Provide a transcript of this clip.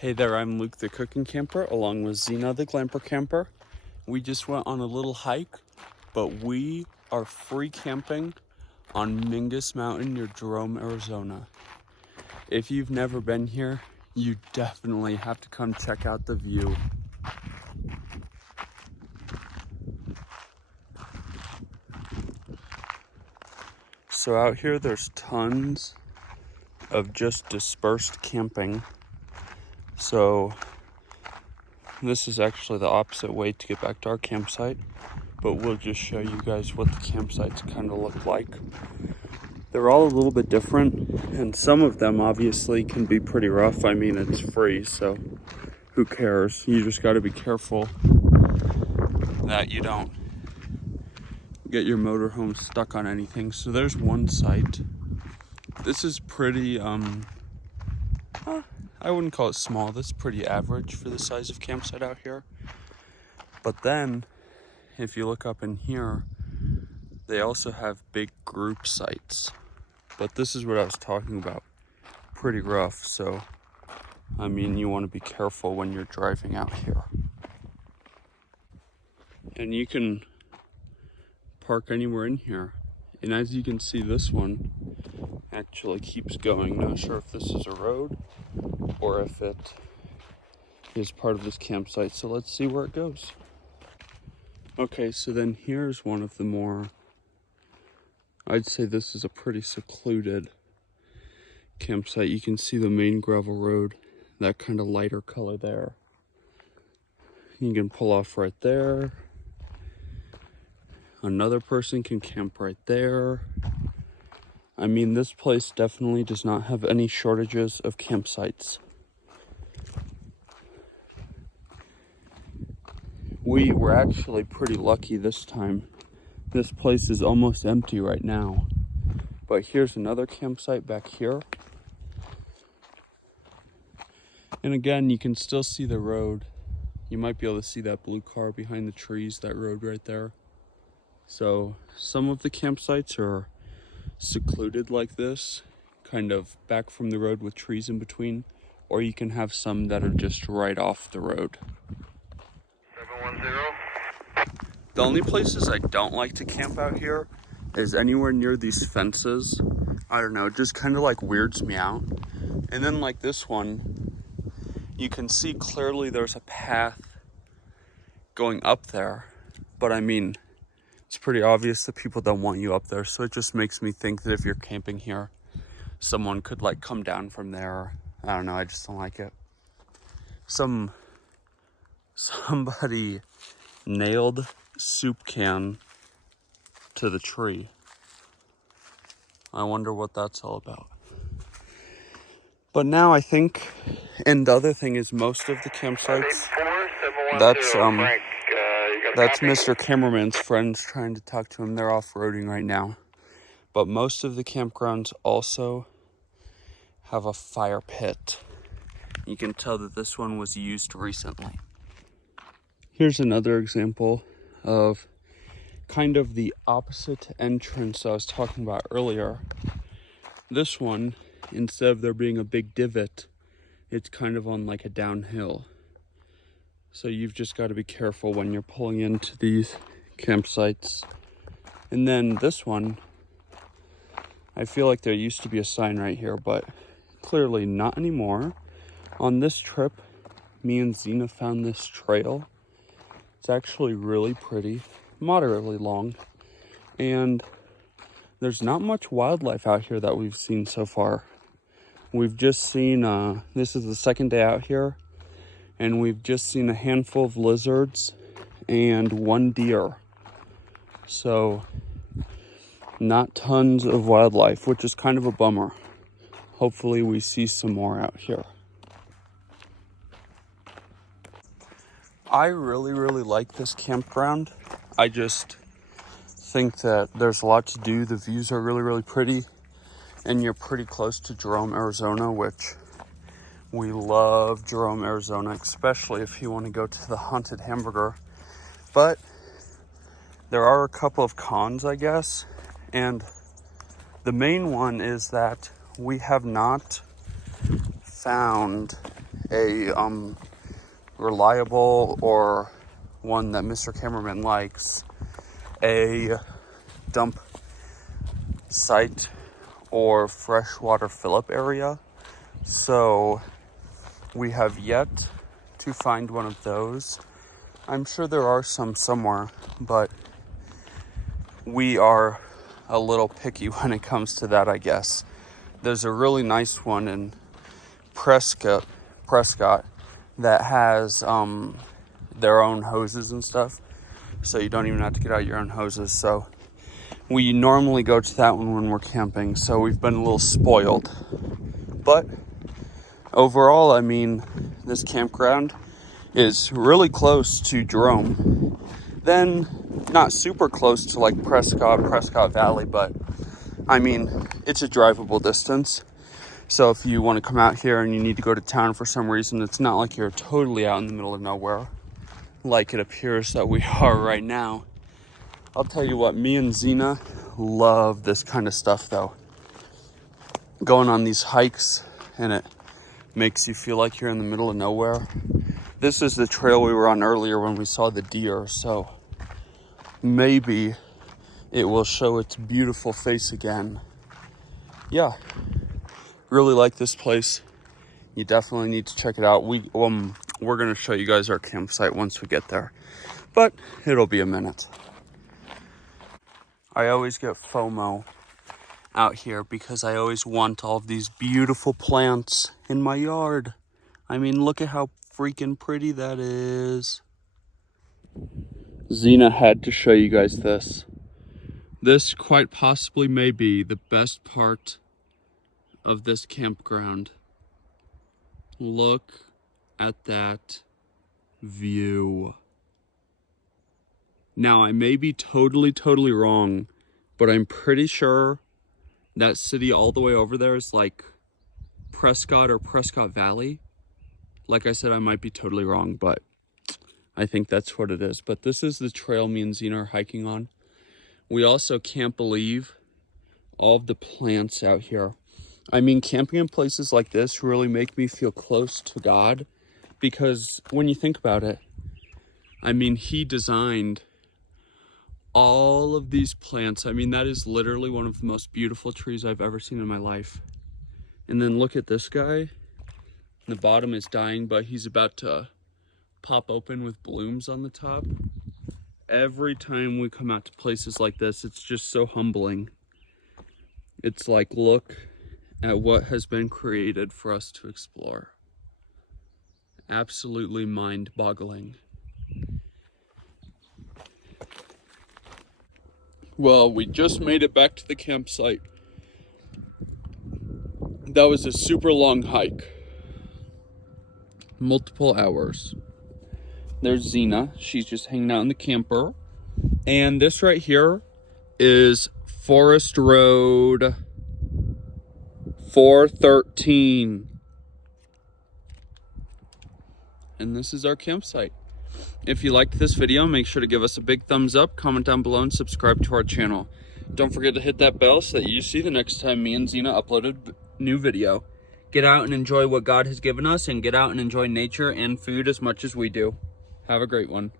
Hey there, I'm Luke the Cookin camper along with Zena the glamper camper. We just went on a little hike, but we are free camping on Mingus Mountain near Jerome, Arizona. If you've never been here, you definitely have to come check out the view. So out here there's tons of just dispersed camping. So this is actually the opposite way to get back to our campsite, but we'll just show you guys what the campsites kind of look like. They're all a little bit different, and some of them obviously can be pretty rough. I mean, it's free, so who cares? You just got to be careful that you don't get your motorhome stuck on anything. So there's one site. This is pretty, I wouldn't call it small. This is pretty average for the size of campsite out here. But then, if you look up in here, they also have big group sites. But this is what I was talking about. Pretty rough, so, I mean, you want to be careful when you're driving out here. And you can park anywhere in here. And as you can see, this one actually keeps going. Not sure if this is a road or if it is part of this campsite, so let's see where it goes. Okay, so then here's one of the more, I'd say this is a pretty secluded campsite. You can see the main gravel road, that kind of lighter color there. You can pull off right there. Another person can camp right there. I mean, this place definitely does not have any shortages of campsites. We were actually pretty lucky this time. This place is almost empty right now. But here's another campsite back here. And again, you can still see the road. You might be able to see that blue car behind the trees, that road right there. So some of the campsites are secluded like this, kind of back from the road with trees in between, or you can have some that are just right off the road. 710. The only places I don't like to camp out here is anywhere near these fences. I don't know, it just kind of like weirds me out. And then like this one, you can see clearly there's a path going up there, but I mean, it's pretty obvious that people don't want you up there, so it just makes me think that if you're camping here, someone could like come down from there. I don't know, I just don't like it. Somebody nailed soup can to the tree. I wonder what that's all about. But now I think, and the other thing is most of the campsites, that's Mr. Cameraman's friends trying to talk to him. They're off-roading right now. But most of the campgrounds also have a fire pit. You can tell that this one was used recently. Here's another example of kind of the opposite entrance I was talking about earlier. This one, instead of there being a big divot, it's kind of on like a downhill. So you've just got to be careful when you're pulling into these campsites. And then this one, I feel like there used to be a sign right here, but clearly not anymore. On this trip, me and Zena found this trail. It's actually really pretty, moderately long, and there's not much wildlife out here that we've seen so far. We've just seen, this is the second day out here, and we've just seen a handful of lizards and one deer. So, not tons of wildlife, which is kind of a bummer. Hopefully we see some more out here. I really like this campground. I just think that there's a lot to do. The views are really pretty, and you're pretty close to Jerome, Arizona, which we love Jerome, Arizona, especially if you want to go to the Haunted Hamburger. But there are a couple of cons, I guess, and the main one is that we have not found a reliable or one that Mr. Cameraman likes, a dump site or freshwater fill-up area. So we have yet to find one of those. I'm sure there are some somewhere, but we are a little picky when it comes to that, I guess. There's a really nice one in Prescott that has their own hoses and stuff, so you don't even have to get out your own hoses. So we normally go to that one when we're camping, so we've been a little spoiled. But overall, I mean, this campground is really close to Jerome. Then not super close to like Prescott Valley, but I mean, it's a drivable distance. So if you want to come out here and you need to go to town for some reason, it's not like you're totally out in the middle of nowhere like it appears that we are right now. I'll tell you what, me and Xena love this kind of stuff though. Going on these hikes, and it makes you feel like you're in the middle of nowhere. This is the trail we were on earlier when we saw the deer, so maybe it will show its beautiful face again. Yeah, really like this place. You definitely need to check it out. We're gonna show you guys our campsite once we get there, but it'll be a minute. I always get FOMO out here because I always want all of these beautiful plants in my yard. I mean, look at how freaking pretty that is. Xena had to show you guys this. This quite possibly may be the best part of this campground. Look at that view. Now, I may be totally wrong, but I'm pretty sure that city all the way over there is like Prescott or Prescott Valley. Like I said, I might be totally wrong, but I think that's what it is. But this is the trail me and Xena are hiking on. We also can't believe all of the plants out here. I mean, camping in places like this really make me feel close to God, because when you think about it, I mean, he designed all of these plants. I mean, that is literally one of the most beautiful trees I've ever seen in my life. And then look at this guy. The bottom is dying, but he's about to pop open with blooms on the top. Every time we come out to places like this, it's just so humbling. It's like, look at what has been created for us to explore. Absolutely mind-boggling. Well, we just made it back to the campsite. That was a super long hike. Multiple hours. There's Xena. She's just hanging out in the camper. And this right here is Forest Road 413. And this is our campsite. If you liked this video, make sure to give us a big thumbs up, comment down below, and subscribe to our channel. Don't forget to hit that bell so that you see the next time me and Xena upload a new video. Get out and enjoy what God has given us, and get out and enjoy nature and food as much as we do. Have a great one.